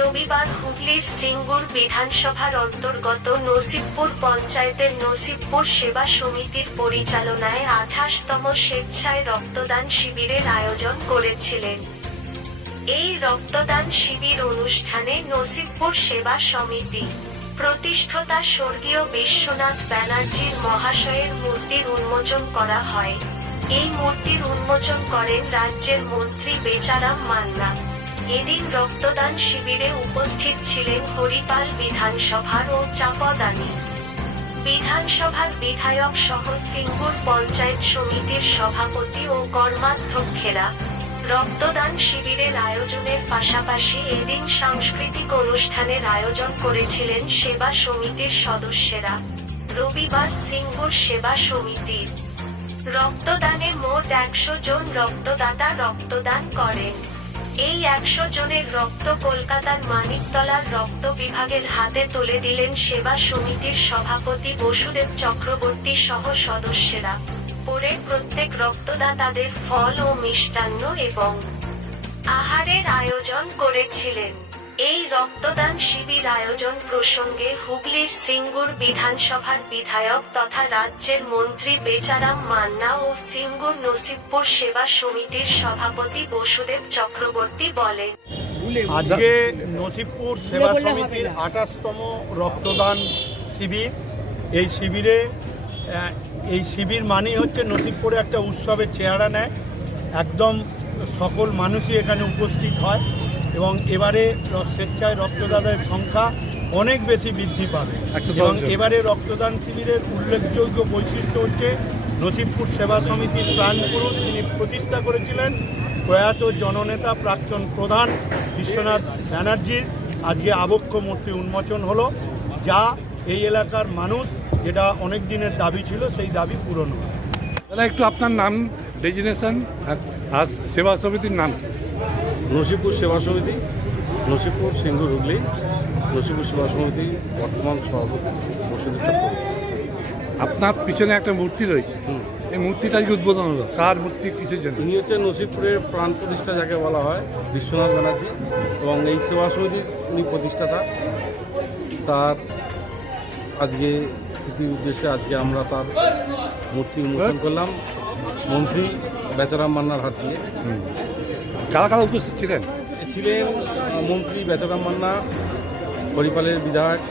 রবিবার হুগলির সিঙ্গুর বিধানসভার অন্তর্গত নসিবপুর পঞ্চায়েতের নসিবপুর সেবা সমিতির পরিচালনায় আঠাশতম স্বেচ্ছায় রক্তদান শিবিরের আয়োজন করেছিলেন। এই রক্তদান শিবির অনুষ্ঠানে নসিবপুর সেবা সমিতি, প্রতিষ্ঠাতা স্বর্গীয় বিশ্বনাথ ব্যানার্জির মহাশয়ের মূর্তির উন্মোচন করা হয়। এই মূর্তির উন্মোচন করেন রাজ্যের মন্ত্রী বেচারাম মান্না। এদিন রক্তদান শিবিরে উপস্থিত ছিলেন হরিপাল বিধানসভার ও চাপদানি। বিধানসভার বিধায়ক সহ সিঙ্গুর পঞ্চায়েত সমিতির সভাপতি ও কর্মাধ্যক্ষেরা রক্তদান শিবিরের আয়োজনের পাশাপাশি এদিন সাংস্কৃতিক অনুষ্ঠানের আয়োজন করেছিলেন সেবা সমিতির সদস্যেরা। রবিবার সিঙ্গুর সেবা সমিতির রক্তদানে মোট একশো জন রক্তদাতা রক্তদান করেন। এই একশো জনের রক্ত কলকাতার মানিকতলার রক্ত বিভাগের হাতে তুলে দিলেন সেবা সমিতির সভাপতি বসুদেব চক্রবর্তী সহ সদস্যরা। পরে প্রত্যেক রক্তদাতাদের ফল ও মিষ্টান্ন এবং আহারের আয়োজন করেছিলেন। এই রক্তদান শিবির আয়োজন প্রসঙ্গে হুগলির সিঙ্গুর বিধানসভার বিধায়ক তথা রাজ্যের মন্ত্রী বেচারাম মান্না ও সিঙ্গুর নসিবপুর সেবা সমিতির সভাপতি বসুদেব চক্রবর্তী বলেন। আজকে নসিবপুর সেবা সমিতির আঠাশতম রক্তদান শিবির। এই শিবিরে আহ, এই শিবির মানেই হচ্ছে নসিবপুরে একটা উৎসবের চেহারা নেয়। একদম সকল মানুষই এখানে উপস্থিত হয়। এবং এবারে স্বেচ্ছায় রক্তদানের সংখ্যা অনেক বেশি বৃদ্ধি পাবে। এবং এবারে রক্তদান শিবিরের উল্লেখযোগ্য বৈশিষ্ট্য হচ্ছে নসিবপুর সেবা সমিতির প্রাণপুরুষ তিনি প্রতিষ্ঠা করেছিলেন প্রয়াত জননেতা প্রাক্তন প্রধান বিশ্বনাথ ব্যানার্জির। আজকে আবক্ষ মূর্তি উন্মোচন হলো যা এই এলাকার মানুষ যেটা অনেক দিনের দাবি ছিল সেই দাবি পূরণ হলো। দাদা একটু আপনার নাম ডেজিনেশন আর সেবা সমিতির নাম কি? নসিপুর সেবা সমিতি নসিপুর সিঙ্গুর হুগলি নসিপুর সেবা সমিতি বর্তমান সভাপতি আপনার পিছনে একটা মূর্তি রয়েছে। এই মূর্তিটা আজকে উদ্বোধন হলো? কার মূর্তি কিসের জন্য? ইনি হচ্ছে নসিবপুরের প্রাণ প্রতিষ্ঠা যাকে বলা হয় বিশ্বনাথ ব্যানার্জি। এবং এই সেবা সমিতির উনি প্রতিষ্ঠাতা। তার আজকে স্মৃতির উদ্দেশ্যে আজকে আমরা তার মূর্তি উন্মোচন করলাম। মন্ত্রী বেচারাম মান্নার হাত দিয়ে। কারা কারা উপস্থিত ছিলেন? ছিলেন মন্ত্রী বেচারাম মান্না হরিপালের বিধায়ক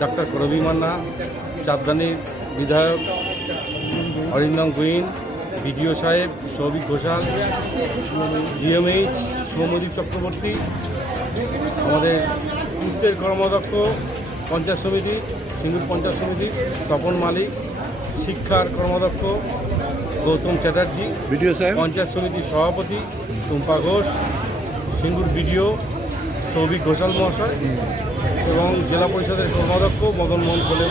ডাক্তার করবি মান্না চাঁদদানির বিধায়ক অরিন্দম গুইন বিডিও সাহেব সৌভিক ঘোষাল ডিএমএইচ সৌমদীপ চক্রবর্তী আমাদের পূর্তের কর্মদক্ষ পঞ্চায়েত সমিতি সিন্ধুর পঞ্চায়েত সমিতি তপন মালিক শিক্ষার কর্মদক্ষ গৌতম চ্যাটার্জি বিডিও সাহেব। পঞ্চায়েত সমিতির সভাপতি টুম্পা ঘোষ সিঙ্গুর বিডিও সৌভিক ঘোষাল মহাশয় এবং জেলা পরিষদের কর্মাধ্যক্ষ মদন মোহন কোলে